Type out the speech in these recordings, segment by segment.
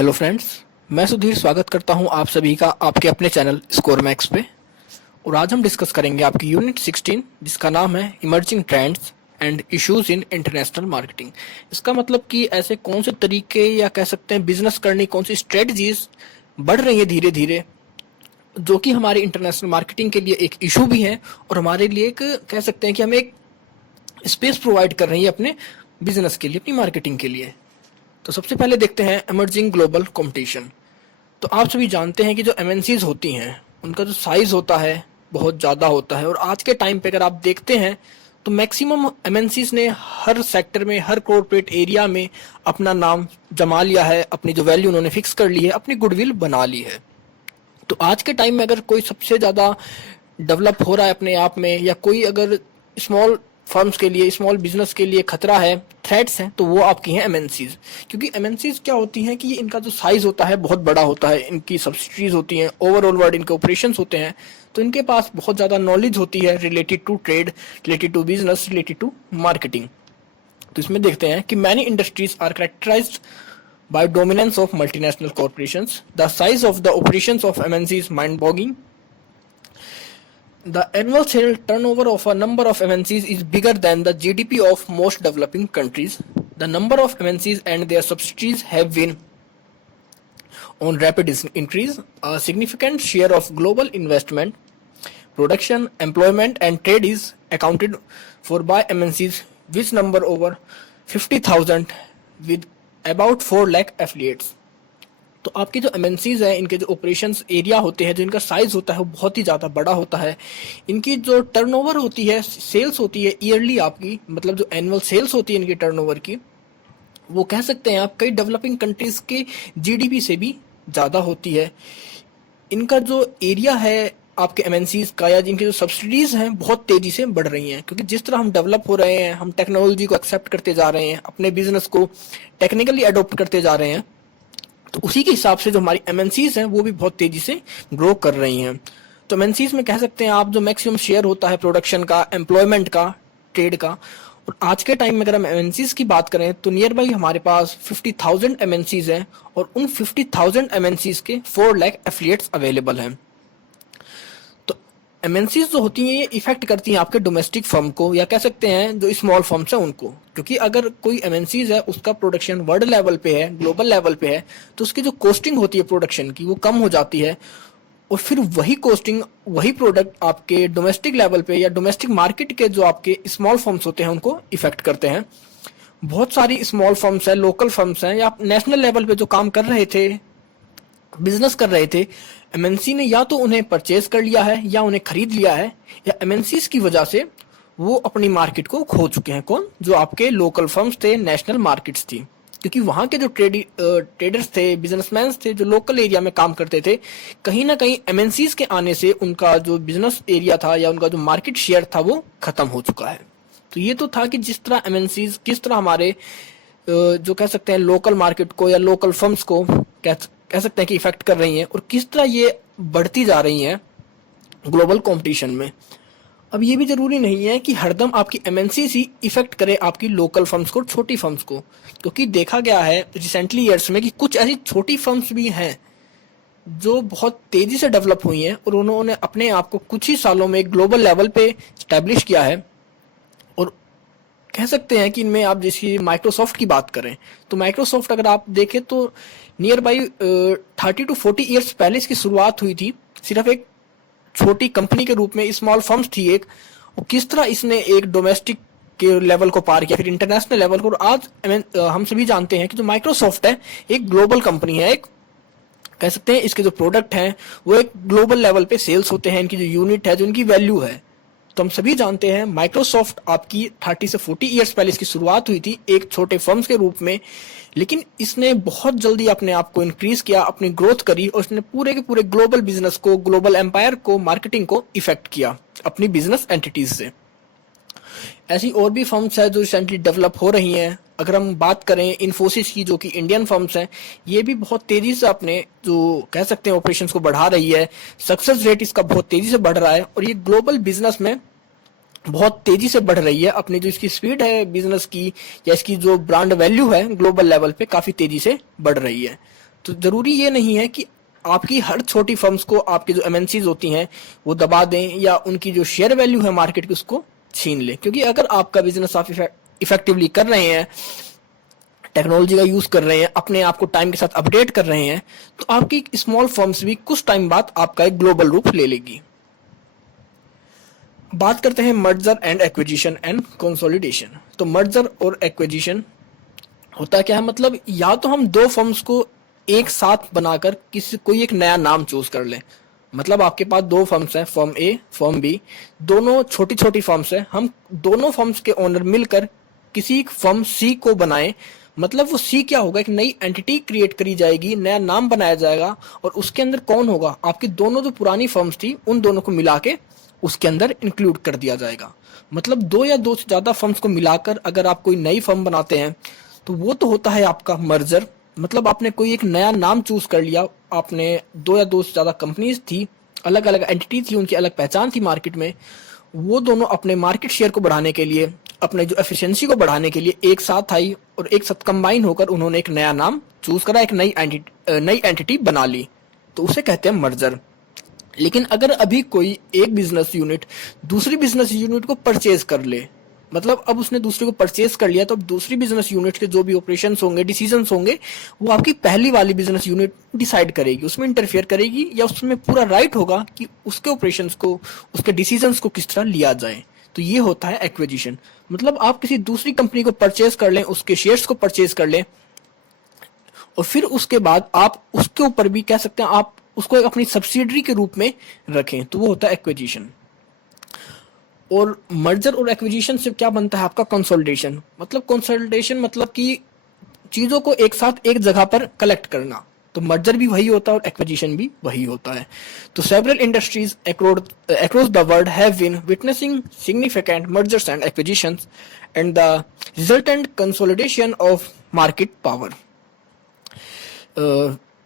Hello friends, मैं सुधीर स्वागत करता हूं आप सभी का आपके अपने चैनल स्कोर मैक्स पे। और आज हम डिस्कस करेंगे आपकी यूनिट 16 जिसका नाम है emerging trends and issues in international marketing. इसका मतलब कि ऐसे कौन से तरीके या कह सकते हैं बिजनेस करने कौन सी स्ट्रेटजीज बढ़ रही है धीरे धीरे, जो कि हमारी इंटरनेशनल मार्केटिंग के लिए एक इशू भी है और हमारे लिए एक कह सकते हैं कि हमें एक स्पेस प्रोवाइड कर रही है अपने बिजनेस के लिए, अपनी मार्केटिंग के लिए। तो सबसे पहले देखते हैं इमर्जिंग ग्लोबल कंपटीशन। तो आप सभी जानते हैं कि जो एमएनसीज होती हैं उनका जो साइज होता है बहुत ज़्यादा होता है, और आज के टाइम पे अगर आप देखते हैं तो मैक्सिमम एमएनसीज ने हर सेक्टर में, हर कॉर्पोरेट एरिया में अपना नाम जमा लिया है, अपनी जो वैल्यू उन्होंने फिक्स कर ली है, अपनी गुडविल बना ली है। तो आज के टाइम में अगर कोई सबसे ज़्यादा डेवलप हो रहा है अपने आप में, या कोई अगर स्मॉल फर्म्स के लिए, स्मॉल बिजनेस के लिए खतरा है, थ्रेट्स हैं, तो वो आपकी हैं एमएनसीज। क्योंकि एमएनसीज क्या होती हैं कि इनका जो साइज होता है बहुत बड़ा होता है, इनकी सब्सिडीज होती हैं, ओवरऑल वर्ल्ड इनके ऑपरेशंस होते हैं, तो इनके पास बहुत ज़्यादा नॉलेज होती है related to trade, related to business, related to marketing. तो इसमें देखते हैं कि many industries are characterized by dominance of multinational corporations. The size of the operations of MNC is mind-boggling. The annual sale turnover of a number of MNCs is bigger than the GDP of most developing countries. The number of MNCs and their subsidiaries have been on rapid increase. A significant share of global investment, production, employment, and trade is accounted for by MNCs, which number over 50,000 with about 4 lakh affiliates. तो आपके जो MNCs हैं, इनके जो operations area होते हैं, जो इनका साइज होता है वो बहुत ही ज़्यादा बड़ा होता है। इनकी जो टर्नओवर होती है, सेल्स होती है ईयरली, आपकी मतलब जो एनुअल सेल्स होती है इनकी टर्नओवर की, वो कह सकते हैं आप कई डेवलपिंग कंट्रीज़ के जीडीपी से भी ज़्यादा होती है। इनका जो एरिया है आपके एमएनसीज का, या जिनकी जो सब्सिडीज़ हैं बहुत तेज़ी से बढ़ रही हैं, क्योंकि जिस तरह हम डेवलप हो रहे हैं, हम टेक्नोलॉजी को एक्सेप्ट करते जा रहे हैं, अपने बिजनेस को टेक्निकली अडोप्ट करते जा रहे हैं, तो उसी के हिसाब से जो हमारी एमएनसीज हैं वो भी बहुत तेज़ी से ग्रो कर रही हैं। तो एमएनसीज में कह सकते हैं आप जो मैक्सिमम शेयर होता है प्रोडक्शन का, एम्प्लॉयमेंट का, ट्रेड का। और आज के टाइम में अगर हम एमएनसीज की बात करें तो नियर बाई हमारे पास 50,000 एमएनसीज हैं, और उन 50,000 एमएनसीज के 4 लाख एफिलिएट्स अवेलेबल हैं। एमएनसीज जो होती हैं ये इफेक्ट करती हैं आपके डोमेस्टिक फर्म को, या कह सकते हैं जो स्मॉल फर्म्स हैं उनको। क्योंकि अगर कोई एमएनसीज है, उसका प्रोडक्शन वर्ल्ड लेवल पे है, ग्लोबल लेवल पे है, तो उसकी जो कॉस्टिंग होती है प्रोडक्शन की वो कम हो जाती है, और फिर वही कॉस्टिंग, वही प्रोडक्ट आपके डोमेस्टिक लेवल पे या डोमेस्टिक मार्केट के जो आपके स्मॉल फर्म्स होते हैं उनको इफेक्ट करते हैं। बहुत सारी स्मॉल फर्म्स हैं, लोकल फर्म्स हैं, या नेशनल लेवल पे जो काम कर रहे थे, बिजनेस कर रहे थे, एमएनसी ने या तो उन्हें परचेज कर लिया है या उन्हें खरीद लिया है, या एमएनसीज की वजह से वो अपनी मार्केट को खो चुके हैं। कौन? जो आपके लोकल फर्म्स थे, नेशनल मार्केट्स थी। क्योंकि वहाँ के जो ट्रेडर्स थे, बिजनेसमैन थे, जो लोकल एरिया में काम करते थे, कहीं ना कहीं एमएनसीज के आने से उनका जो बिजनेस एरिया था या उनका जो मार्केट शेयर था वो खत्म हो चुका है। तो ये तो था कि जिस तरह एमएनसीज किस तरह हमारे जो कह सकते हैं लोकल मार्केट को या लोकल फर्म्स को कह सकते हैं कि इफेक्ट कर रही हैं, और किस तरह ये बढ़ती जा रही हैं ग्लोबल कंपटीशन में। अब ये भी जरूरी नहीं है कि हरदम आपकी एमएनसी ही इफेक्ट करे आपकी लोकल फर्म्स को, छोटी फर्म्स को। क्योंकि देखा गया है रिसेंटली ईयर्स में कि कुछ ऐसी छोटी फर्म्स भी हैं जो बहुत तेजी से डेवलप हुई हैं, और उन्होंने अपने आप को कुछ ही सालों में ग्लोबल लेवल पे स्टैब्लिश किया है। और कह सकते हैं कि इनमें आप जैसे माइक्रोसॉफ्ट की बात करें तो माइक्रोसॉफ्ट अगर आप देखें तो नियर बाई 30 to 40 ईयर्स पहले इसकी शुरुआत हुई थी, सिर्फ एक छोटी कंपनी के रूप में, स्मॉल फर्म्स थी एक, और किस तरह इसने एक डोमेस्टिक के लेवल को पार किया, फिर इंटरनेशनल लेवल को। और आज हम सभी जानते हैं कि जो माइक्रोसॉफ्ट है एक ग्लोबल कंपनी है, एक कह सकते हैं इसके जो प्रोडक्ट हैं वो एक ग्लोबल लेवल पे सेल्स होते हैं, इनकी जो यूनिट है, जो इनकी वैल्यू है। तो हम सभी जानते हैं माइक्रोसॉफ्ट आपकी 30 से 40 ईयर्स पहले इसकी शुरुआत हुई थी एक छोटे फर्म्स के रूप में, लेकिन इसने बहुत जल्दी अपने आप को इंक्रीज किया, अपनी ग्रोथ करी, और इसने पूरे के पूरे ग्लोबल बिजनेस को, ग्लोबल एम्पायर को, मार्केटिंग को इफेक्ट किया अपनी बिजनेस एंटिटीज से। ऐसी और भी फर्म्स है जो रिसेंटली डेवलप हो रही हैं। अगर हम बात करें इन्फोसिस की, जो कि इंडियन फर्म्स हैं, ये भी बहुत तेजी से अपने जो कह सकते हैं ऑपरेशंस को बढ़ा रही है, सक्सेस रेट इसका बहुत तेजी से बढ़ रहा है, और ये ग्लोबल बिजनेस में बहुत तेजी से बढ़ रही है। अपनी जो इसकी स्पीड है बिजनेस की, या इसकी जो ब्रांड वैल्यू है ग्लोबल लेवल पे काफी तेजी से बढ़ रही है। तो जरूरी ये नहीं है कि आपकी हर छोटी फर्म्स को आपकी जो एमएनसीज होती हैं वो दबा दें या उनकी जो शेयर वैल्यू है मार्केट की उसको छीन लें, क्योंकि अगर आपका बिजनेस आप इफेक्टिवली कर रहे हैं, टेक्नोलॉजी का यूज कर रहे हैं, अपने आप को टाइम के साथ अपडेट कर रहे हैं, तो आपकी स्मॉल फर्म्स भी कुछ टाइम बाद आपका एक ग्लोबल रूप ले लेगी। बात करते हैं merger and acquisition and consolidation. तो मर्जर और एक्विजिशन होता क्या है, मतलब या तो हम दो फर्म्स को एक साथ बनाकर कोई एक नया नाम चूज कर लें। मतलब आपके पास दो फर्म्स हैं, फर्म ए फर्म बी, दोनों छोटी छोटी फर्म्स हैं, हम दोनों फर्म्स के ओनर मिलकर किसी फर्म सी को बनाएं। मतलब वो सी क्या होगा, एक नई एंटिटी क्रिएट करी जाएगी, नया नाम बनाया जाएगा, और उसके अंदर कौन होगा, आपकी दोनों जो पुरानी फर्म्स थी उन दोनों को मिला के उसके अंदर इंक्लूड कर दिया जाएगा। मतलब दो या दो से ज्यादा फर्म्स को मिलाकर अगर आप कोई नई फर्म बनाते हैं तो वो तो होता है आपका मर्जर। मतलब आपने कोई एक नया नाम चूज कर लिया, आपने दो या दो से ज्यादा कंपनीज थी, अलग अलग एंटिटी थी, उनकी अलग पहचान थी मार्केट में, वो दोनों अपने मार्केट शेयर को बढ़ाने के लिए, अपने जो एफिशिएंसी को बढ़ाने के लिए एक साथ आई और एक साथ कंबाइन होकर उन्होंने एक नया नाम चूज करा, एक नई एंटिटी बना ली, तो उसे कहते हैं मर्जर। लेकिन अगर अभी कोई एक बिजनेस यूनिट दूसरी बिजनेस यूनिट को परचेज कर ले, मतलब अब उसने दूसरे को परचेज कर लिया, तो अब दूसरी बिजनेस यूनिट के जो भी ऑपरेशंस होंगे, डिसीजंस होंगे, वो आपकी पहली वाली बिजनेस यूनिट डिसाइड करेगी, उसमें इंटरफेयर करेगी, या उसमें पूरा राइट होगा कि उसके ऑपरेशंस को, उसके डिसीजंस को किस तरह लिया जाए। तो ये होता है एक्विजिशन। मतलब आप किसी दूसरी कंपनी को परचेज कर लें, उसके शेयर्स को परचेज कर लें, और फिर उसके बाद आप उसके ऊपर भी कह सकते हैं आप उसको एक अपनी सब्सिडरी के रूप में रखें, तो वो होता है एक्विजिशन। और मर्जर और एक्विजिशन से क्या बनता है आपका कंसोलिडेशन। मतलब कंसोलिडेशन मतलब कि चीजों को एक साथ एक जगह पर कलेक्ट करना, तो मर्जर भी वही होता है और एक्विजिशन भी वही होता है। तो several industries across the world have been witnessing significant mergers and acquisitions and the resultant consolidation of market power.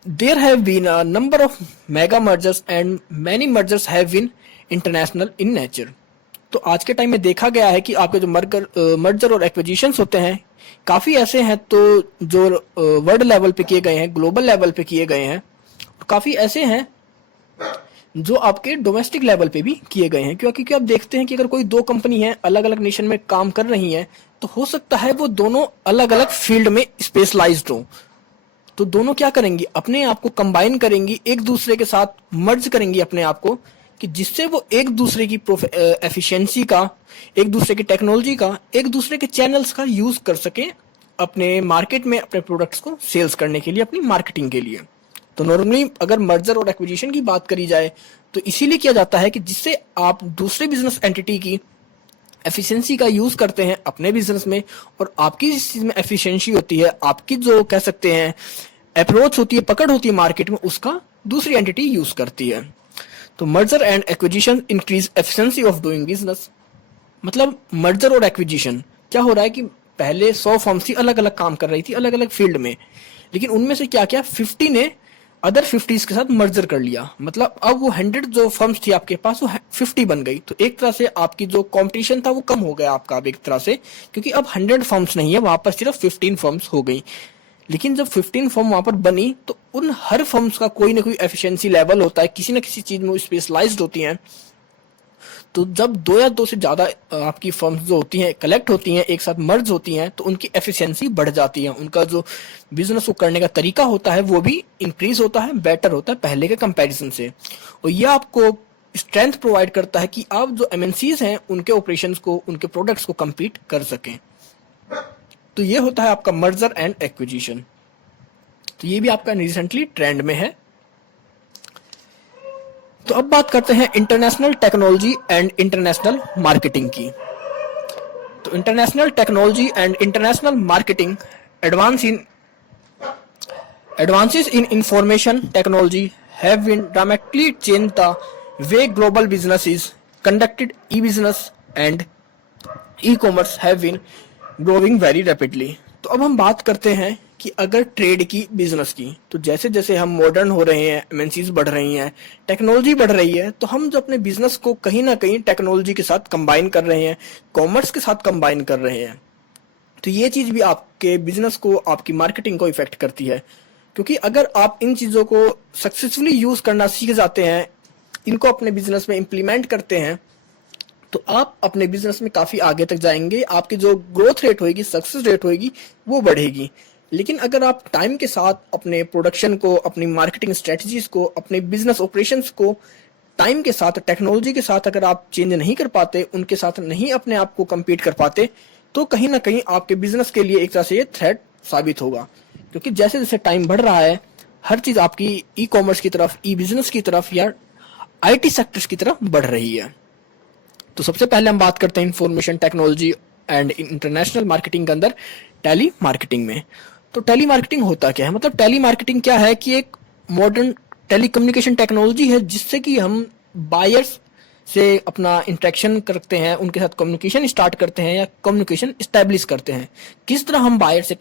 There have been a number of mega mergers and many mergers have been international in nature. तो आज के time में देखा गया है कि आपके जो मर्जर और एक्विजिशंस होते हैं काफी ऐसे हैं, तो जो वर्ल्ड लेवल पे किए गए हैं, ग्लोबल लेवल पे किए गए हैं, काफी ऐसे हैं जो आपके डोमेस्टिक लेवल पे भी किए गए हैं। क्योंकि आप देखते हैं कि अगर कोई दो कंपनी है अलग अलग नेशन में काम कर रही हैं, तो हो सकता है वो दोनों अलग अलग फील्ड में स्पेशलाइज्ड हो, तो दोनों क्या करेंगी, अपने आप को कंबाइन करेंगी, एक दूसरे के साथ मर्ज करेंगी अपने आप को, कि जिससे वो एक दूसरे की एफिशिएंसी का, एक दूसरे की टेक्नोलॉजी का, एक दूसरे के चैनल्स का यूज कर सके अपने मार्केट में अपने प्रोडक्ट्स को सेल्स करने के लिए, अपनी मार्केटिंग के लिए। तो नॉर्मली अगर मर्जर और एक्विजिशन की बात करी जाए तो इसीलिए किया जाता है कि जिससे आप दूसरे बिजनेस एंटिटी की एफिशिएंसी का यूज करते हैं अपने बिजनेस में, और आपकी जिस चीज में एफिशिएंसी होती है, आपकी जो कह सकते हैं अप्रोच होती है, पकड़ होती है मार्केट में, उसका दूसरी एंटिटी यूज करती है। तो merger and acquisition increase efficiency of doing business. मतलब मर्जर और एक्विजिशन क्या हो रहा है कि पहले 100 फर्म्स थी, अलग अलग काम कर रही थी अलग अलग फील्ड में, लेकिन उनमें से क्या क्या 50 ने अदर 50s के साथ मर्जर कर लिया। मतलब अब वो 100 जो फर्म्स थी आपके पास वो 50 बन गई। तो एक तरह से आपकी जो कंपटीशन था वो कम हो गया आपका अब एक तरह से, क्योंकि अब 100 फर्म्स नहीं है, वहां पर सिर्फ 15 फर्म्स हो गई। लेकिन जब 15 फर्म वहां पर बनी तो उन हर फर्म्स का कोई ना कोई एफिशिएंसी लेवल होता है, किसी न किसी चीज में स्पेशलाइज्ड होती हैं। तो जब दो या दो से ज्यादा आपकी फर्म्स जो होती हैं कलेक्ट होती हैं, एक साथ मर्ज होती हैं, तो उनकी एफिशिएंसी बढ़ जाती है, उनका जो बिजनेस को करने का तरीका होता है वो भी इंक्रीज होता है, बेटर होता है पहले के कंपैरिजन से। और यह आपको स्ट्रेंथ प्रोवाइड करता है कि आप जो एमएनसीज हैं उनके ऑपरेशंस को, उनके प्रोडक्ट्स को compete कर सकें। तो ये होता है आपका मर्जर एंड एक्विजिशन। तो ये भी आपका रिसेंटली ट्रेंड में है। तो अब बात करते हैं international technology and international marketing की। तो international technology and international marketing advances in information technology have been dramatically changed the way global business is conducted. E-business and e-commerce have been growing very rapidly. तो अब हम बात करते हैं कि अगर ट्रेड की, बिजनेस की, तो जैसे जैसे हम मॉडर्न हो रहे हैं, एमएनसीज बढ़ रही हैं, टेक्नोलॉजी बढ़ रही है, तो हम जो अपने बिजनेस को कहीं ना कहीं टेक्नोलॉजी के साथ कंबाइन कर रहे हैं, कॉमर्स के साथ कंबाइन कर रहे हैं। तो ये चीज भी आपके बिजनेस को, आपकी मार्केटिंग को इफेक्ट करती है। क्योंकि अगर आप इन चीज़ों को सक्सेसफुली यूज़ करना सीख जाते हैं, इनको अपने बिजनेस में इम्प्लीमेंट करते हैं, तो आप अपने बिजनेस में काफ़ी आगे तक जाएंगे। आपकी जो ग्रोथ रेट होगी, सक्सेस रेट होगी, वो बढ़ेगी। लेकिन अगर आप टाइम के साथ अपने प्रोडक्शन को, अपनी मार्केटिंग स्ट्रेटजीज को, अपने बिजनेस ऑपरेशंस को टाइम के साथ, टेक्नोलॉजी के साथ अगर आप चेंज नहीं कर पाते, उनके साथ नहीं अपने आप को कम्पीट कर पाते, तो कहीं ना कहीं आपके बिजनेस के लिए एक तरह से ये थ्रेट साबित होगा। क्योंकि जैसे जैसे टाइम बढ़ रहा है, हर चीज़ आपकी ई कॉमर्स की तरफ, ई बिजनेस की तरफ या आईटी सेक्टर्स की तरफ बढ़ रही है। तो सबसे पहले हम बात करते हैं information technology and international marketing के अंदर टेली मार्केटिंग में। तो टेली मार्केटिंग होता क्या है? मतलब टेली मार्केटिंग क्या है कि एक मॉडर्न टेली कम्युनिकेशन टेक्नोलॉजी है जिससे कि हम बायर्स से अपना इंटरेक्शन करते हैं, उनके साथ कम्युनिकेशन स्टार्ट करते हैं या कम्युनिकेशन इस्टेब्लिश करते हैं। किस तरह हम बायर से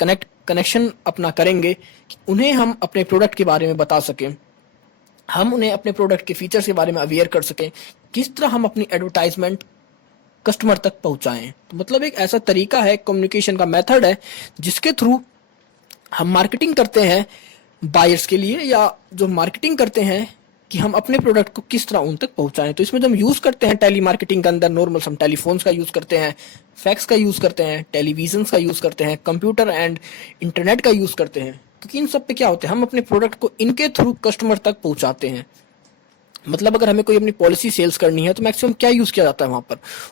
कनेक्शन अपना करेंगे कि उन्हें हम अपने प्रोडक्ट के बारे में बता सकें, हम उन्हें अपने प्रोडक्ट के फीचर्स के बारे में अवेयर कर सकें, किस तरह हम अपनी एडवर्टाइजमेंट कस्टमर तक पहुंचाएं। तो मतलब एक ऐसा तरीका है, कम्युनिकेशन का मेथड है, जिसके थ्रू हम मार्केटिंग करते हैं बायर्स के लिए, या जो मार्केटिंग करते हैं कि हम अपने प्रोडक्ट को किस तरह उन तक पहुंचाएं। तो इसमें जो हम यूज़ करते हैं टेली मार्केटिंग के अंदर, नॉर्मल हम टेलीफोन्स का यूज़ करते हैं, फैक्स का यूज़ करते हैं, टेलीविजन का यूज़ करते हैं, कंप्यूटर एंड इंटरनेट का यूज़ करते हैं। क्योंकि इन सब पे क्या होता है, हम अपने प्रोडक्ट को इनके थ्रू कस्टमर तक पहुंचाते हैं। मतलब अगर हमें कोई अपनी पॉलिसी सेल्स करनी है तो मैक्सिमम क्या यूज़ किया जाता है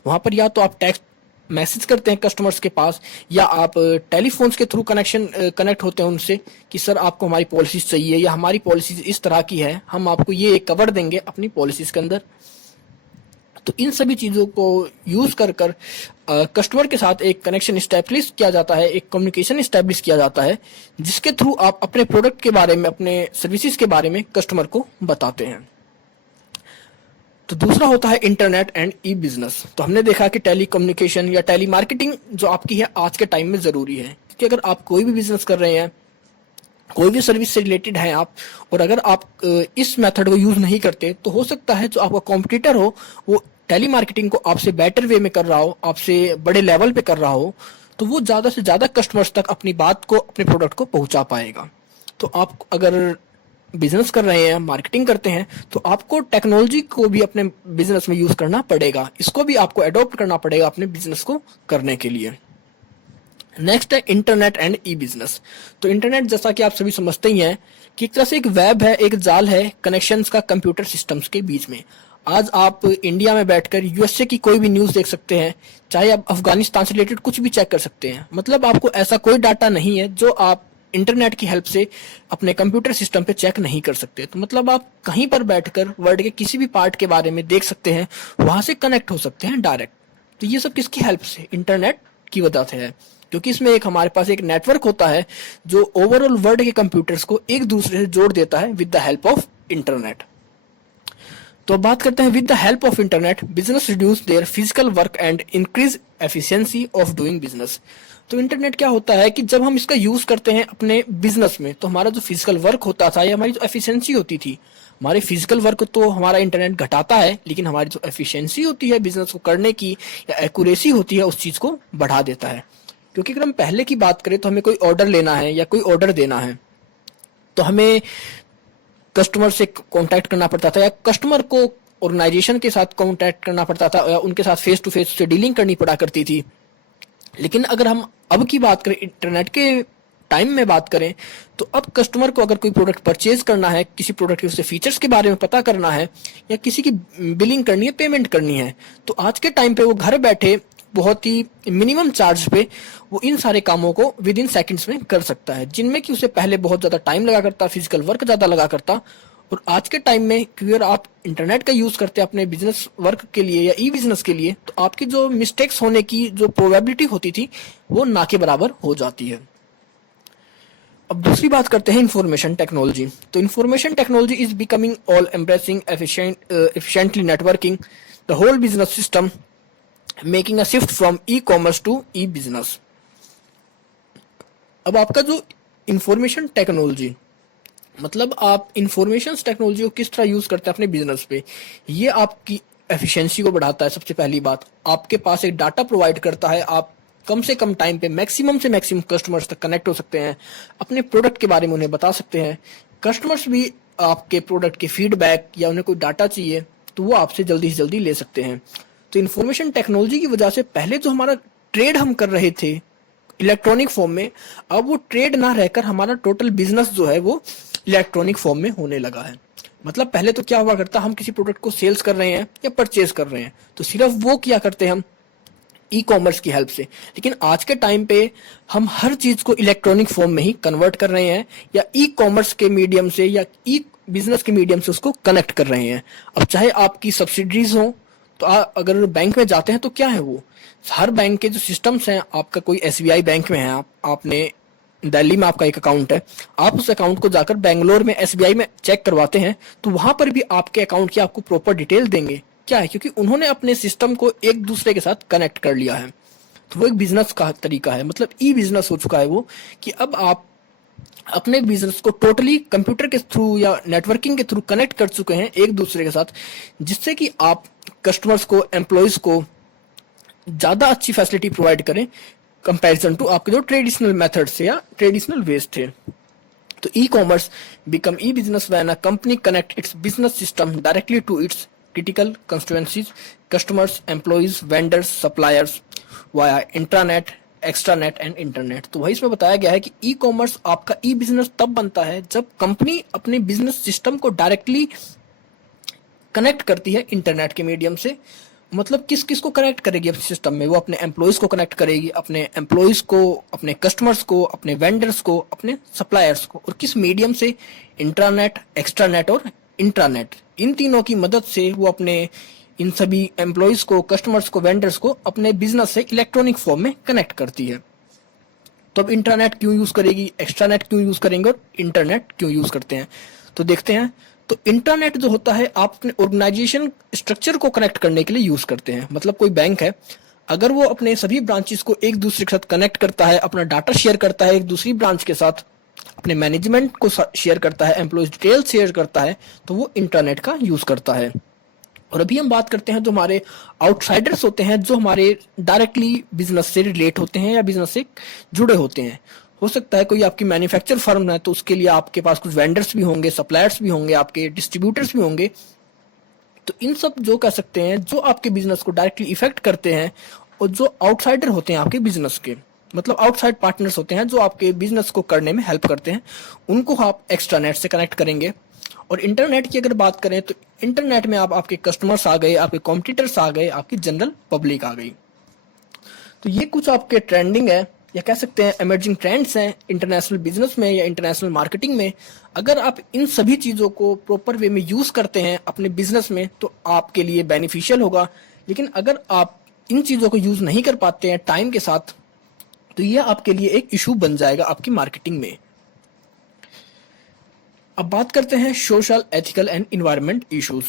वहाँ पर या तो आप टेक्स्ट मैसेज करते हैं कस्टमर्स के पास, या आप टेलीफोन्स के थ्रू कनेक्ट होते हैं उनसे कि सर आपको हमारी पॉलिसीज चाहिए या हमारी पॉलिसीज इस तरह की है, हम आपको ये कवर देंगे अपनी पॉलिसीज के अंदर। तो इन सभी चीज़ों को यूज़ कर कर कस्टमर के साथ एक कनेक्शन इस्टेब्लिश किया जाता है, एक कम्युनिकेशन इस्टेब्लिश किया जाता है, जिसके थ्रू आप अपने प्रोडक्ट के बारे में, अपने सर्विसेज के बारे में कस्टमर को बताते हैं। तो दूसरा होता है इंटरनेट एंड ई बिजनेस। तो हमने देखा कि टेली कम्युनिकेशन या टेली मार्केटिंग जो आपकी है आज के टाइम में ज़रूरी है, क्योंकि अगर आप कोई भी बिजनेस कर रहे हैं, कोई भी सर्विस से रिलेटेड है आप, और अगर आप इस मेथड को यूज़ नहीं करते, तो हो सकता है जो आपका कॉम्पिटिटर हो वो टेली मार्केटिंग को आपसे बेटर वे में कर रहा हो, आपसे बड़े लेवल पे कर रहा हो, तो वो ज़्यादा से ज़्यादा कस्टमर्स तक अपनी बात को, अपने प्रोडक्ट को पहुंचा पाएगा। तो आप अगर बिजनेस कर रहे हैं, मार्केटिंग करते हैं, तो आपको टेक्नोलॉजी को भी अपने बिजनेस में यूज़ करना पड़ेगा, इसको भी आपको अडॉप्ट करना पड़ेगा अपने बिजनेस को करने के लिए। नेक्स्ट है इंटरनेट एंड ई बिजनेस। तो इंटरनेट जैसा कि आप सभी समझते ही हैं कि एक तरह से एक वेब है, एक जाल है कनेक्शंस का कंप्यूटर सिस्टम्स के बीच में। आज आप इंडिया में बैठकर यूएसए की कोई भी न्यूज़ देख सकते हैं, चाहे आप अफगानिस्तान से रिलेटेड कुछ भी चेक कर सकते हैं। मतलब आपको ऐसा कोई डाटा नहीं है जो आप इंटरनेट की हेल्प से अपने कंप्यूटर सिस्टम पे चेक नहीं कर सकते। तो मतलब आप कहीं पर बैठकर वर्ल्ड के किसी भी पार्ट के बारे में देख सकते हैं, वहां से कनेक्ट हो सकते हैं डायरेक्ट। तो ये सब किसकी हेल्प से? इंटरनेट की वजह से है, क्योंकि इसमें एक हमारे पास एक नेटवर्क होता है जो ओवरऑल वर्ल्ड के कंप्यूटर्स को एक दूसरे से जोड़ देता है with the help of internet. तो बात करते हैं with the help of internet business reduce their physical work and increase efficiency of doing business. तो इंटरनेट क्या होता है कि जब हम इसका यूज करते हैं अपने बिजनेस में, तो हमारा जो फिजिकल वर्क होता था या हमारी जो एफिशिएंसी होती थी, हमारे फिजिकल वर्क तो हमारा इंटरनेट घटाता है, लेकिन हमारी जो एफिशिएंसी होती है बिजनेस को करने की या एक्यूरेसी होती है उस चीज को बढ़ा देता है। क्योंकि अगर हम पहले की बात करें तो हमें कोई ऑर्डर लेना है या कोई ऑर्डर देना है, तो हमें कस्टमर से कांटेक्ट करना पड़ता था, या कस्टमर को ऑर्गेनाइजेशन के साथ कांटेक्ट करना पड़ता था, या उनके साथ फेस टू फेस से डीलिंग करनी पड़ा करती थी। लेकिन अगर हम अब की बात करें, इंटरनेट के टाइम में बात करें, तो अब कस्टमर को अगर कोई प्रोडक्ट परचेज करना है, किसी प्रोडक्ट के उससे फीचर्स के बारे में पता करना है, या किसी की बिलिंग करनी है, पेमेंट करनी है, तो आज के टाइम पे वो घर बैठे बहुत ही मिनिमम चार्ज पे वो इन सारे कामों को विद इन सेकेंड्स में कर सकता है, जिनमें कि उसे पहले बहुत ज़्यादा टाइम लगा करता, फिजिकल वर्क ज़्यादा लगा करता। और आज के टाइम में क्योंकि अगर आप इंटरनेट का यूज़ करते हैं अपने बिजनेस वर्क के लिए या ई बिजनेस के लिए, तो आपकी जो मिस्टेक्स होने की जो प्रोबेबिलिटी होती थी वो ना के बराबर हो जाती है। अब दूसरी बात करते हैं इंफॉर्मेशन टेक्नोलॉजी। तो information technology is becoming all embracing efficiently networking the whole business system, making a shift from e commerce to e business. अब आपका जो इंफॉर्मेशन टेक्नोलॉजी, मतलब आप इंफॉर्मेशन टेक्नोलॉजी को किस तरह यूज करते हैं अपने बिजनेस पे, ये आपकी एफिशिएंसी को बढ़ाता है। सबसे पहली बात, आपके पास एक डाटा प्रोवाइड करता है, आप कम से कम टाइम पे मैक्सिमम से मैक्सिमम कस्टमर्स तक कनेक्ट हो सकते हैं, अपने प्रोडक्ट के बारे में उन्हें बता सकते हैं। कस्टमर्स भी आपके प्रोडक्ट के फीडबैक या उन्हें कोई डाटा चाहिए तो वो आपसे जल्दी से जल्दी ले सकते हैं। तो इंफॉर्मेशन टेक्नोलॉजी की वजह से पहले जो हमारा ट्रेड हम कर रहे थे इलेक्ट्रॉनिक फॉर्म में, अब वो ट्रेड ना रहकर हमारा टोटल बिजनेस जो है वो इलेक्ट्रॉनिक फॉर्म में होने लगा है। मतलब पहले तो क्या हुआ करता, हम किसी प्रोडक्ट को सेल्स कर रहे हैं या परचेज कर रहे हैं तो सिर्फ वो क्या करते हैं हम ई कॉमर्स की हेल्प से, लेकिन आज के टाइम पे हम हर चीज को इलेक्ट्रॉनिक फॉर्म में ही कन्वर्ट कर रहे हैं या ई कॉमर्स के मीडियम से या ई बिजनेस के मीडियम से उसको कनेक्ट कर रहे हैं। अब चाहे आपकी सब्सिडीज हो तो अगर बैंक में जाते हैं तो क्या है वो हर बैंक के जो सिस्टम्स हैं, आपका कोई एसबीआई बैंक में है, आपने दिल्ली में आपका एक अकाउंट है, आप उस अकाउंट को जाकर बेंगलोर में एसबीआई में चेक करवाते हैं तो वहां पर भी आपके अकाउंट की आपको प्रॉपर डिटेल देंगे। क्या है, क्योंकि उन्होंने अपने सिस्टम को एक दूसरे के साथ कनेक्ट कर लिया है। तो वो एक बिजनेस का तरीका है, मतलब ई बिजनेस हो चुका है वो, कि अब आप अपने बिजनेस को टोटली कंप्यूटर के थ्रू या नेटवर्किंग के थ्रू कनेक्ट कर चुके हैं एक दूसरे के साथ, जिससे कि आप कस्टमर्स को, एम्प्लॉयज को ज्यादा अच्छी फैसिलिटी प्रोवाइड करें कंपैरिजन टू आपके जो ट्रेडिशनल मेथड से या ट्रेडिशनल वेज थे। तो e commerce become e business when a company connect its business system directly to its critical constituencies, customers, employees, vendors, suppliers via intranet, extranet and internet। तो वही इसमें बताया गया है कि ई कॉमर्स आपका ई बिजनेस तब बनता है जब कंपनी अपने बिजनेस सिस्टम को डायरेक्टली कनेक्ट करती है इंटरनेट के मीडियम से। मतलब किस किस को कनेक्ट करेगी अपने सिस्टम में, वो अपने एम्प्लॉयज को कनेक्ट करेगी, अपने एम्प्लॉयज को, अपने कस्टमर्स को, अपने वेंडर्स को, अपने सप्लायर्स को, और किस मीडियम से, इंट्रानेट, एक्स्ट्रानेट और इंट्रानेट। इन तीनों की मदद से वो अपने इन सभी एम्प्लॉयज को, कस्टमर्स को, वेंडर्स को अपने बिजनेस से इलेक्ट्रॉनिक फॉर्म में कनेक्ट करती है। तो अब इंटरनेट क्यों यूज करेगी, एक्स्ट्रानेट क्यों यूज करेंगे और इंटरनेट क्यों यूज करते हैं, तो देखते हैं। तो इंटरनेट जो होता है आप अपने ऑर्गेनाइजेशन स्ट्रक्चर को कनेक्ट करने के लिए यूज करते हैं। मतलब कोई बैंक है, अगर वो अपने सभी ब्रांचेस को एक दूसरे के साथ कनेक्ट करता है, अपना डाटा शेयर करता है एक दूसरी ब्रांच के साथ, अपने मैनेजमेंट को शेयर करता है, एम्प्लॉयज डिटेल शेयर करता है, तो वो इंटरनेट का यूज करता है। और अभी हम बात करते हैं जो हमारे आउटसाइडर्स होते हैं, जो हमारे डायरेक्टली बिजनेस से रिलेट होते हैं या बिजनेस से जुड़े होते हैं। हो सकता है कोई आपकी मैन्युफैक्चर फर्म है तो उसके लिए आपके पास कुछ वेंडर्स भी होंगे, सप्लायर्स भी होंगे, आपके डिस्ट्रीब्यूटर्स भी होंगे। तो इन सब जो कह सकते हैं जो आपके बिजनेस को डायरेक्टली इफेक्ट करते हैं, और जो आउटसाइडर होते हैं आपके बिजनेस के, मतलब आउटसाइड पार्टनर्स होते हैं जो आपके बिजनेस को करने में हेल्प करते हैं, उनको आप एक्स्ट्रानेट से कनेक्ट करेंगे। और इंटरनेट की अगर बात करें तो इंटरनेट में आप आपके कस्टमर्स आ गए, आपके कॉम्पिटिटर्स आ गए, आपकी जनरल पब्लिक आ गई। तो ये कुछ आपके ट्रेंडिंग है या कह सकते हैं इमर्जिंग ट्रेंड्स हैं इंटरनेशनल बिजनेस में या इंटरनेशनल मार्केटिंग में। अगर आप इन सभी चीज़ों को प्रॉपर वे में यूज़ करते हैं अपने बिजनेस में तो आपके लिए बेनिफिशियल होगा। लेकिन अगर आप इन चीज़ों को यूज़ नहीं कर पाते हैं टाइम के साथ तो ये आपके लिए एक इशू बन जाएगा आपकी मार्केटिंग में। अब बात करते हैं social, ethical and environment issues,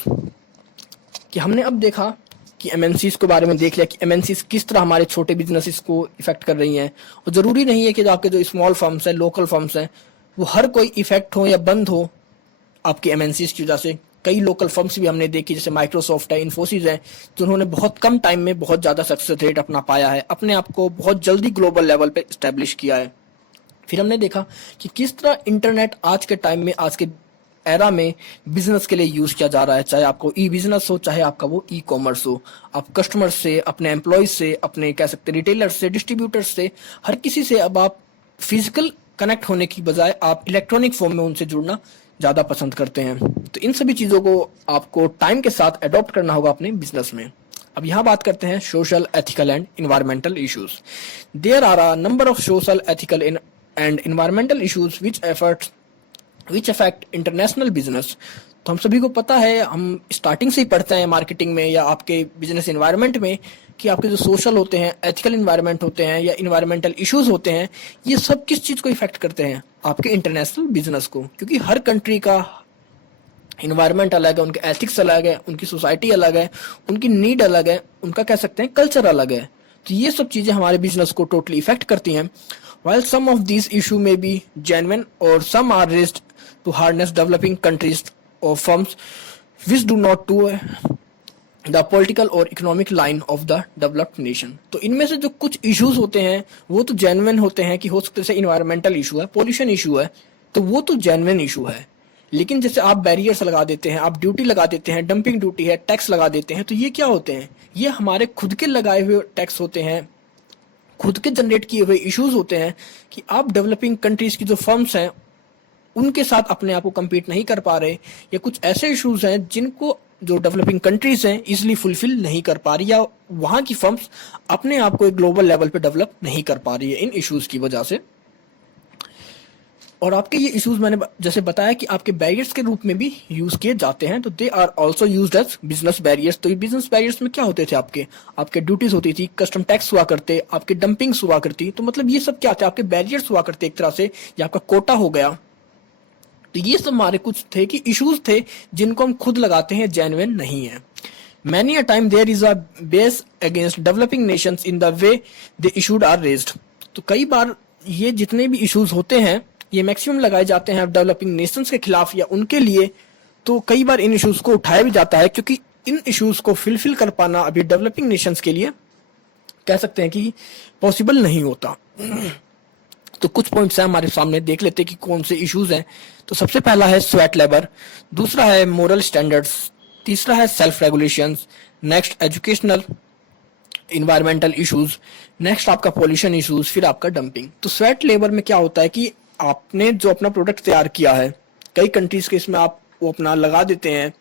कि हमने अब देखा कि एमएनसीज के बारे में देख लिया कि एमएनसीज किस तरह हमारे छोटे बिजनेसेस को इफेक्ट कर रही हैं। और ज़रूरी नहीं है कि जो आपके जो स्मॉल फर्म्स हैं, लोकल फर्म्स हैं, वो हर कोई इफेक्ट हो या बंद हो आपके एमएनसीज की वजह से। कई लोकल फर्म्स भी हमने देखी, जैसे माइक्रोसॉफ्ट है, इन्फोसिस है, जिन्होंने बहुत कम टाइम में बहुत ज़्यादा सक्सेस रेट अपना पाया है, अपने आप को बहुत जल्दी ग्लोबल लेवल पे इस्टेब्लिश किया है। फिर हमने देखा कि किस तरह इंटरनेट आज के टाइम में, आज के एरा में बिजनेस के लिए यूज किया जा रहा है, चाहे आपको ई बिजनेस हो, चाहे आपका वो ई कॉमर्स हो। आप कस्टमर से, अपने एम्प्लॉयज से, अपने कह सकते रिटेलर से, डिस्ट्रीब्यूटर से, हर किसी से अब आप फिजिकल कनेक्ट होने की बजाय आप इलेक्ट्रॉनिक फॉर्म में उनसे जुड़ना ज़्यादा पसंद करते हैं। तो इन सभी चीज़ों को आपको टाइम के साथ अडॉप्ट करना होगा अपने बिजनेस में। अब यहाँ बात करते हैं social, ethical and environmental issues. There are a number of social, ethical and environmental issues which affect international business. तो हम सभी को पता है, हम स्टार्टिंग से ही पढ़ते हैं मार्केटिंग में या आपके बिजनेस इन्वायरमेंट में, कि आपके जो सोशल होते हैं, एथिकल इन्वायरमेंट होते हैं या इन्वायरमेंटल इश्यूज होते हैं, ये सब किस चीज़ को इफेक्ट करते हैं, आपके इंटरनेशनल बिजनेस को। क्योंकि हर कंट्री का इन्वायरमेंट अलग है, उनके एथिक्स अलग है, उनकी सोसाइटी अलग है, उनकी नीड अलग है, उनका कह सकते हैं कल्चर अलग है। तो ये सब चीज़ें हमारे बिजनेस को टोटली इफेक्ट करती हैं। While some of these issues may be genuine or some are raised to harness developing countries or firms which do not do the political और economic line of the developed nation. तो इनमें से जो कुछ issues होते हैं वो तो जेन्युइन होते हैं कि हो सकते जैसे इन्वायरमेंटल इशू है, पोल्यूशन इशू है, तो वो तो जेन्युइन इशू है। लेकिन जैसे आप बैरियर्स लगा देते हैं, आप ड्यूटी लगा देते हैं, डंपिंग ड्यूटी है, टैक्स लगा देते हैं, तो ये क्या होते हैं? ये हमारे खुद के लगाए हुए टैक्स होते हैं, खुद के जनरेट किए हुए इश्यूज होते हैं कि आप डेवलपिंग कंट्रीज की जो फर्म्स हैं उनके साथ अपने आप को compete नहीं कर पा रहे, या कुछ ऐसे इश्यूज हैं जिनको जो डेवलपिंग कंट्रीज हैं इजिली फुलफिल नहीं कर पा रही, या वहां की फर्म्स अपने आप को एक ग्लोबल लेवल पे डेवलप नहीं कर पा रही है इन इश्यूज की वजह से। और आपके ये इश्यूज मैंने जैसे बताया कि आपके बैरियर्स के रूप में भी यूज किए जाते हैं, तो they are also used as business barriers. तो ये बिजनेस बैरियर्स में क्या होते थे? आपके आपके ड्यूटीज होती थी, कस्टम टैक्स हुआ करते, आपके डंपिंग्स हुआ करती, तो मतलब ये सब क्या थे? आपके बैरियर्स हुआ करते एक तरह से, या आपका कोटा हो गया। तो ये सब हमारे कुछ थे कि इश्यूज थे जिनको हम खुद लगाते हैं, जेन्युइन नहीं है। Many a time there is a bias against developing nations in the way they issued are raised. तो कई बार ये जितने भी इश्यूज होते हैं ये मैक्सिमम लगाए जाते हैं डेवलपिंग नेशंस के खिलाफ या उनके लिए। तो कई बार इन इश्यूज को उठाया भी जाता है क्योंकि इन इश्यूज को फिलफिल कर पाना अभी डेवलपिंग नेशंस के लिए कह सकते हैं कि पॉसिबल नहीं होता। तो कुछ पॉइंट्स हैं हमारे सामने, देख लेते हैं कि कौन से इश्यूज हैं। तो सबसे पहला है स्वेट लेबर, दूसरा है मोरल स्टैंडर्ड्स, तीसरा है self regulations, next educational environmental issues, next आपका पॉल्यूशन इश्यूज, फिर आपका डंपिंग। तो स्वेट लेबर में क्या होता है कि आपने जो अपना प्रोडक्ट तैयार किया है, कई कंट्रीज के इसमें आप वो अपना लगा देते हैं,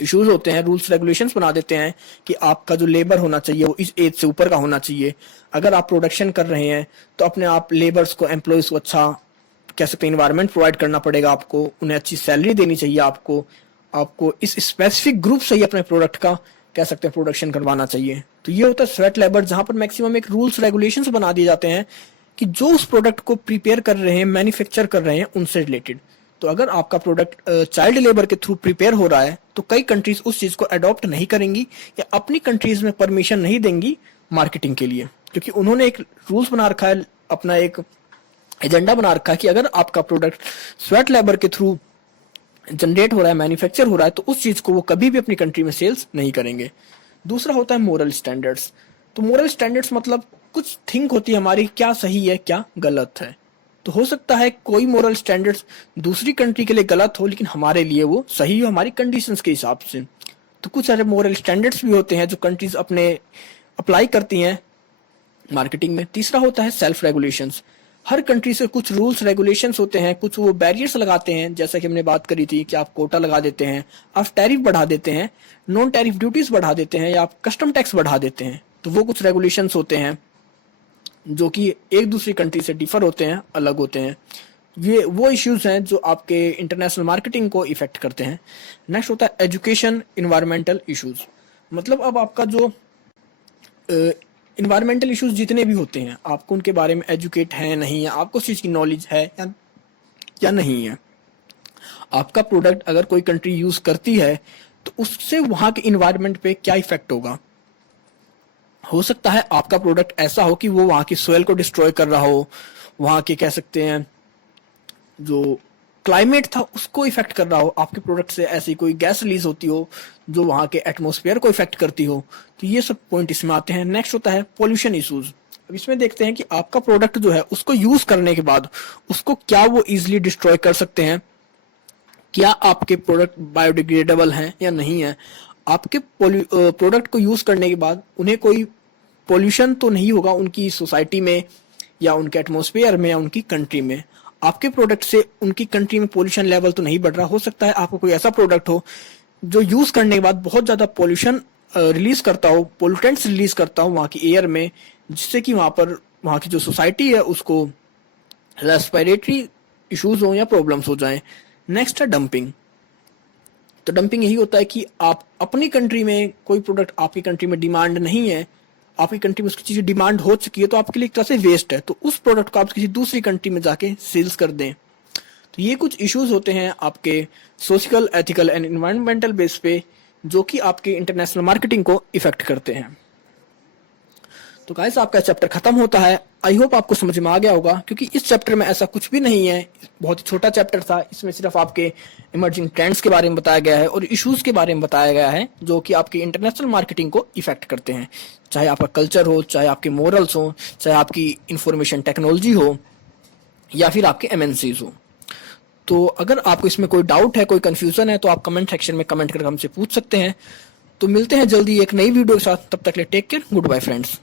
इश्यूज होते हैं, रूल्स रेगुलेशंस बना देते हैं कि आपका जो लेबर होना चाहिए वो इस एज से ऊपर का होना चाहिए। अगर आप प्रोडक्शन कर रहे हैं तो अपने आप लेबर्स को, एम्प्लॉयज को अच्छा कह सकते हैं इन्वायरमेंट प्रोवाइड करना पड़ेगा आपको, उन्हें अच्छी सैलरी देनी चाहिए आपको, आपको इस स्पेसिफिक ग्रुप से ही अपने प्रोडक्ट का कह सकते हैं प्रोडक्शन करवाना चाहिए। तो ये होता है स्वेट लेबर, जहां पर मैक्सिमम एक रूल्स रेगुलेशंस बना दिए जाते हैं कि जो उस प्रोडक्ट को प्रिपेयर कर रहे हैं, मैन्युफैक्चर कर रहे हैं, उनसे रिलेटेड। तो अगर आपका प्रोडक्ट चाइल्ड लेबर के थ्रू प्रिपेयर हो रहा है तो कई कंट्रीज उस चीज को अडॉप्ट नहीं करेंगी या अपनी कंट्रीज में परमिशन नहीं देंगी मार्केटिंग के लिए, क्योंकि उन्होंने एक रूल्स बना रखा है, अपना एक एजेंडा बना रखा है कि अगर आपका प्रोडक्ट स्वेट लेबर के थ्रू जनरेट हो रहा है, मैन्युफैक्चर हो रहा है, तो उस चीज को वो कभी भी अपनी कंट्री में सेल्स नहीं करेंगे। दूसरा होता है मोरल स्टैंडर्ड्स। तो मोरल स्टैंडर्ड्स मतलब कुछ थिंक होती है हमारी, क्या सही है क्या गलत है। तो हो सकता है कोई मोरल स्टैंडर्ड्स दूसरी कंट्री के लिए गलत हो लेकिन हमारे लिए वो सही हो, हमारी कंडीशंस के हिसाब से। तो कुछ सारे मोरल स्टैंडर्ड्स भी होते हैं जो कंट्रीज अपने अप्लाई करती हैं मार्केटिंग में। तीसरा होता है सेल्फ रेगुलेशंस। हर कंट्री से कुछ रूल्स रेगुलेशंस होते हैं, कुछ वो बैरियर्स लगाते हैं, जैसा कि हमने बात करी थी कि आप कोटा लगा देते हैं, आप टैरिफ बढ़ा देते हैं, नॉन टैरिफ ड्यूटीज बढ़ा देते हैं, या आप कस्टम टैक्स बढ़ा देते हैं। तो वो कुछ रेगुलेशंस होते हैं जो कि एक दूसरी कंट्री से डिफर होते हैं, अलग होते हैं। ये वो इश्यूज हैं जो आपके इंटरनेशनल मार्केटिंग को इफेक्ट करते हैं। नेक्स्ट होता है एजुकेशन इन्वायरमेंटल इश्यूज। मतलब अब आपका जो इन्वायरमेंटल इश्यूज जितने भी होते हैं, आपको उनके बारे में एजुकेट है नहीं है, आपको उस चीज़ की नॉलेज है या नहीं है। आपका प्रोडक्ट अगर कोई कंट्री यूज करती है तो उससे वहां के इन्वायरमेंट पे क्या इफेक्ट होगा। हो सकता है आपका प्रोडक्ट ऐसा हो कि वो वहां की सोयल को डिस्ट्रॉय कर रहा हो, वहां के कह सकते हैं जो क्लाइमेट था उसको इफेक्ट कर रहा हो, आपके प्रोडक्ट से ऐसी कोई गैस रिलीज होती हो जो वहां के एटमॉस्फेयर को इफेक्ट करती हो। तो ये सब पॉइंट इसमें आते हैं। नेक्स्ट होता है पॉल्यूशन इश्यूज। अब इसमें देखते हैं कि आपका प्रोडक्ट जो है उसको यूज करने के बाद उसको क्या वो इजिली डिस्ट्रॉय कर सकते हैं, क्या आपके प्रोडक्ट बायोडिग्रेडेबल हैं या नहीं है। आपके प्रोडक्ट को यूज करने के बाद उन्हें कोई पोल्यूशन तो नहीं होगा उनकी सोसाइटी में या उनके एटमॉस्फेयर में या उनकी कंट्री में। आपके प्रोडक्ट से उनकी कंट्री में पोल्यूशन लेवल तो नहीं बढ़ रहा। हो सकता है आपको कोई ऐसा प्रोडक्ट हो जो यूज करने के बाद बहुत ज्यादा पोल्यूशन रिलीज करता हो, पोल्यूटेंट्स रिलीज करता हो वहाँ की एयर में, जिससे कि वहाँ की जो सोसाइटी है उसको रेस्पिरेटरी इश्यूज हो या प्रॉब्लम्स हो जाएं। नेक्स्ट है डंपिंग। तो डंपिंग यही होता है कि आप अपनी कंट्री में कोई प्रोडक्ट आपकी कंट्री में डिमांड नहीं है, आपकी कंट्री में उसकी चीज़ें डिमांड हो चुकी है, तो आपके लिए एक तरह से वेस्ट है, तो उस प्रोडक्ट को आप किसी दूसरी कंट्री में जाके सेल्स कर दें। तो ये कुछ इश्यूज होते हैं आपके social, ethical and environmental base पे जो कि आपके इंटरनेशनल मार्केटिंग को इफेक्ट करते हैं। तो गाइस आपका चैप्टर खत्म होता है। आई होप आपको समझ में आ गया होगा, क्योंकि इस चैप्टर में ऐसा कुछ भी नहीं है, बहुत ही छोटा चैप्टर था। इसमें सिर्फ आपके इमर्जिंग ट्रेंड्स के बारे में बताया गया है और इश्यूज के बारे में बताया गया है जो कि आपकी इंटरनेशनल मार्केटिंग को इफेक्ट करते हैं। चाहे आपका कल्चर हो, चाहे आपके मोरल्स हो, चाहे आपकी इंफॉर्मेशन टेक्नोलॉजी हो, या फिर आपके एमएनसीज हो। तो अगर आपको इसमें कोई डाउट है, कोई कंफ्यूजन है, तो आप कमेंट सेक्शन में कमेंट करके हमसे पूछ सकते हैं। तो मिलते हैं जल्दी एक नई वीडियो के साथ, तब तक के लिए take care, good bye friends.